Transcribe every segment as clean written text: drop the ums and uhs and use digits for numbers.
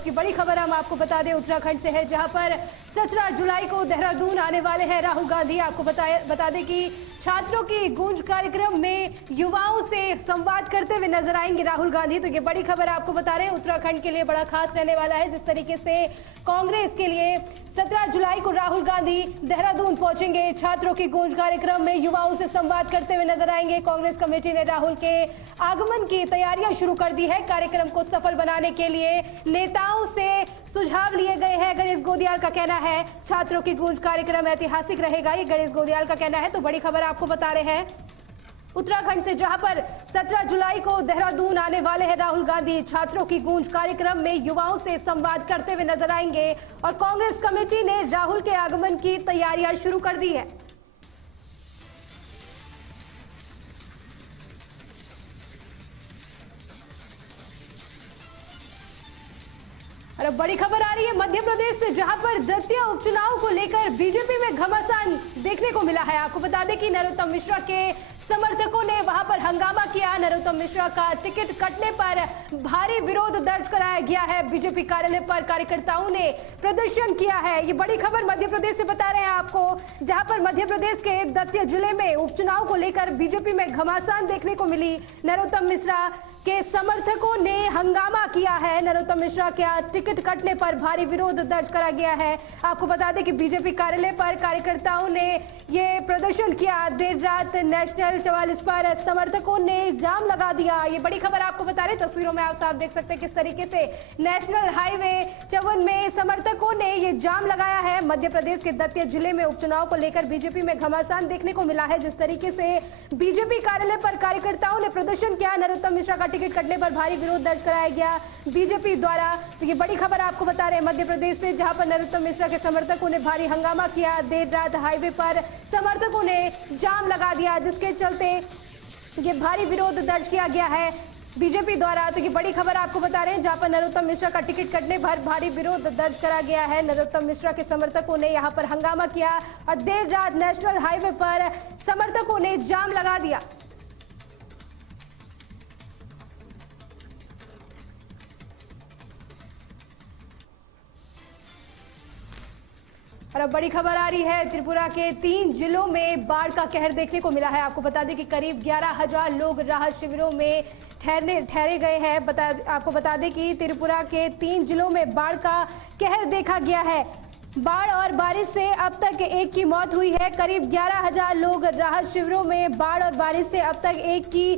वक्त की बड़ी खबर हम आपको बता दें उत्तराखंड से है, जहां पर 17 जुलाई को देहरादून आने वाले हैं राहुल गांधी। आपको बता दें कि छात्रों की गूंज कार्यक्रम में युवाओं से संवाद करते हुए नजर आएंगे राहुल गांधी। तो ये बड़ी खबर आपको बता रहे हैं, उत्तराखंड के लिए बड़ा खास रहने वाला है। जिस तरीके से कांग्रेस के लिए 17 जुलाई को राहुल गांधी देहरादून पहुंचेंगे, छात्रों की गूंज कार्यक्रम में युवाओं से संवाद करते हुए नजर आएंगे। कांग्रेस कमेटी ने राहुल के आगमन की तैयारियां शुरू कर दी है। कार्यक्रम को सफल बनाने के लिए नेताओं से सुझाव लिए गए हैं। गणेश गोदियाल का कहना है छात्रों की गूंज कार्यक्रम ऐतिहासिक रहेगा, ये गणेश गोदियाल का कहना है। तो बड़ी खबर आपको बता रहे हैं उत्तराखंड से, जहां पर 17 जुलाई को देहरादून आने वाले हैं राहुल गांधी। छात्रों की गूंज कार्यक्रम में युवाओं से संवाद करते हुए नजर आएंगे और कांग्रेस कमेटी ने राहुल के आगमन की तैयारियां शुरू कर दी है। और अब बड़ी खबर आ रही है मध्य प्रदेश से, जहां पर दतिया उपचुनाव को लेकर बीजेपी में घमासान देखने को मिला है। आपको बता दें कि नरोत्तम मिश्रा के समर्थकों ने वहां पर हंगामा किया। नरोत्तम मिश्रा का टिकट कटने पर भारी विरोध दर्ज कराया गया है। बीजेपी कार्यालय पर कार्यकर्ताओं ने प्रदर्शन किया है। ये बड़ी खबर मध्य प्रदेश से बता रहे हैं आपको, जहां पर मध्य प्रदेश के दतिया जिले में उपचुनाव को लेकर बीजेपी में घमासान देखने को मिली। नरोत्तम मिश्रा के समर्थकों ने हंगामा किया है। नरोत्तम मिश्रा के टिकट कटने पर भारी विरोध दर्ज करा गया है। आपको बता दें कि बीजेपी कार्यालय पर कार्यकर्ताओं ने ये प्रदर्शन किया। देर रात नेशनल 44 पर समर्थकों ने जाम लगा दिया। ये बड़ी खबर आपको बता रहे, तस्वीरों में आप साफ देख सकते हैं किस तरीके से नेशनल हाईवे 54 में समर्थकों ने ये जाम लगाया है। मध्य प्रदेश के दतिया जिले में उपचुनाव को लेकर बीजेपी में घमासान देखने को मिला है। जिस तरीके से बीजेपी कार्यालय पर कार्यकर्ताओं ने प्रदर्शन किया, नरोत्तम मिश्रा का टिकट कटने पर भारी विरोध दर्ज कराया गया बीजेपी द्वारा। तो ये बड़ी खबर आपको बता रहे हैं मध्य प्रदेश से, जहां पर नरोत्तम मिश्रा के समर्थकों ने भारी हंगामा किया। देर रात हाईवे पर समर्थकों ने जाम लगा दिया, जिसके चलते ये भारी विरोध दर्ज किया गया है बीजेपी द्वारा। तो ये बड़ी खबर आपको बता रहे हैं, जहां पर नरोत्तम मिश्रा का टिकट कटने पर भारी विरोध दर्ज करा गया है। नरोत्तम मिश्रा के समर्थकों ने यहां पर हंगामा किया और देर रात नेशनल हाईवे पर समर्थकों ने जाम लगा दिया। और अब बड़ी खबर आ रही है, त्रिपुरा के 3 जिलों में बाढ़ का कहर देखने को मिला है। आपको बता दें कि करीब 11,000 लोग राहत शिविरों में ठहरे गए हैं। आपको बता दें कि त्रिपुरा के 3 जिलों में बाढ़ का कहर देखा गया है। बाढ़ और बारिश से अब तक एक की मौत हुई है। करीब 11,000 लोग राहत शिविरों में, बाढ़ और बारिश से अब तक एक की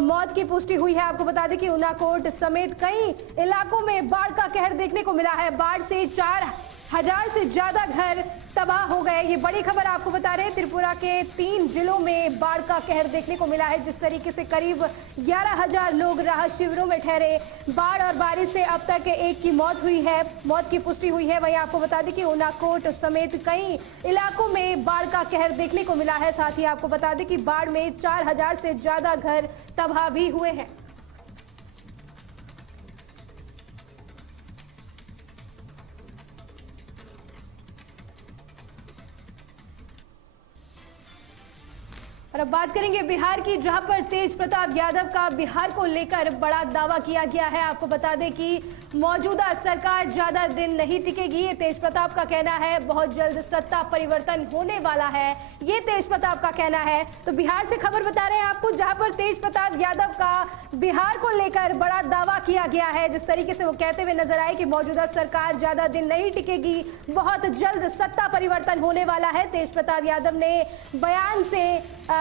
मौत की पुष्टि हुई है। आपको बता दें कि ऊनाकोट समेत कई इलाकों में बाढ़ का कहर देखने को मिला है। बाढ़ से 4,000 से ज्यादा घर तबाह हो गए। ये बड़ी खबर आपको बता रहे हैं, त्रिपुरा के 3 जिलों में बाढ़ का कहर देखने को मिला है। जिस तरीके से करीब 11,000 लोग राहत शिविरों में ठहरे। बाढ़ और बारिश से अब तक एक की मौत हुई है, मौत की पुष्टि हुई है। वहीं आपको बता दें कि ऊनाकोट समेत कई इलाकों में बाढ़ का कहर देखने को मिला है। साथ ही आपको बता दें कि बाढ़ में 4,000 से ज्यादा घर तबाह भी हुए हैं। और अब बात करेंगे बिहार की, जहां पर तेज प्रताप यादव का बिहार को लेकर बड़ा दावा किया गया है। आपको बता दें कि मौजूदा सरकार ज्यादा दिन नहीं टिकेगी, ये तेज प्रताप का कहना है। बहुत जल्द सत्ता परिवर्तन होने वाला है, ये तेज प्रताप का कहना है। तो बिहार से खबर बता रहे हैं आपको, जहां पर तेज प्रताप यादव का बिहार को लेकर बड़ा दावा किया गया है। जिस तरीके से वो कहते हुए नजर आए कि मौजूदा सरकार ज्यादा दिन नहीं टिकेगी, बहुत जल्द सत्ता परिवर्तन होने वाला है। तेज प्रताप यादव ने बयान से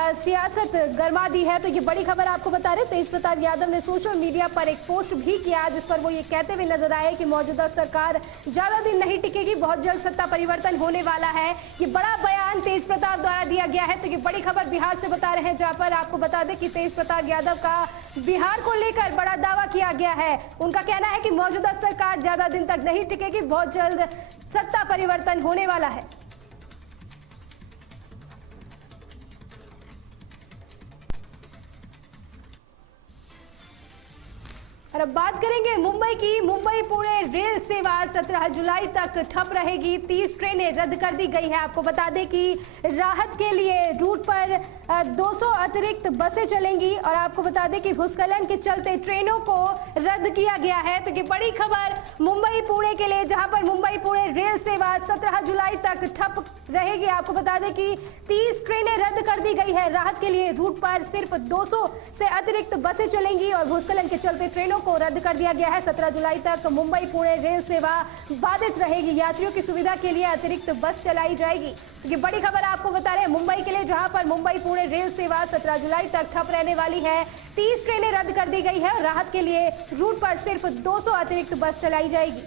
सियासत गरमा दी है। तो ये बड़ी खबर आपको बता रहे हैं, तेज प्रताप यादव ने सोशल मीडिया पर एक पोस्ट भी किया, जिस पर वो ये कहते हुए नजर आए कि मौजूदा सरकार ज्यादा दिन नहीं टिकेगी, बहुत जल्द सत्ता परिवर्तन होने वाला है। ये बड़ा बयान तेज प्रताप द्वारा दिया गया है। तो ये बड़ी खबर बिहार से बता रहे हैं, जहां पर आपको बता दें कि तेज प्रताप यादव का बिहार को लेकर बड़ा दावा किया गया है। उनका कहना है कि मौजूदा सरकार ज्यादा दिन तक नहीं टिकेगी, बहुत जल्द सत्ता परिवर्तन होने वाला है। और अब बात करेंगे मुंबई की। मुंबई पुणे रेल सेवा 17 जुलाई तक ठप रहेगी। 30 ट्रेनें रद्द कर दी गई है। आपको बता दें कि राहत के लिए रूट पर 200 अतिरिक्त बसें चलेंगी और आपको बता दें कि भूस्खलन के चलते ट्रेनों को रद्द किया गया है। तो ये बड़ी खबर मुंबई जहां पर मुंबई पुणे रेल सेवा 17 जुलाई तक ठप रहेगी। आपको बता दें कि 30 ट्रेनें रद्द कर दी गई है। राहत के लिए रूट पर सिर्फ 200 से अतिरिक्त बसें चलेंगी और भूस्खलन के चलते ट्रेनों को रद्द कर दिया गया है। 17 जुलाई तक मुंबई पुणे रेल सेवा बाधित रहेगी। यात्रियों की सुविधा के लिए अतिरिक्त बस चलाई जाएगी। ये बड़ी खबर आपको बता रहे हैं मुंबई के लिए, जहां पर मुंबई पुणे रेल सेवा 17 जुलाई तक ठप रहने वाली है। 30 ट्रेनें रद्द कर दी गई है और राहत के लिए रूट पर सिर्फ 200 अतिरिक्त बस चलाई जाएगी।